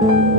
thank mm -hmm. you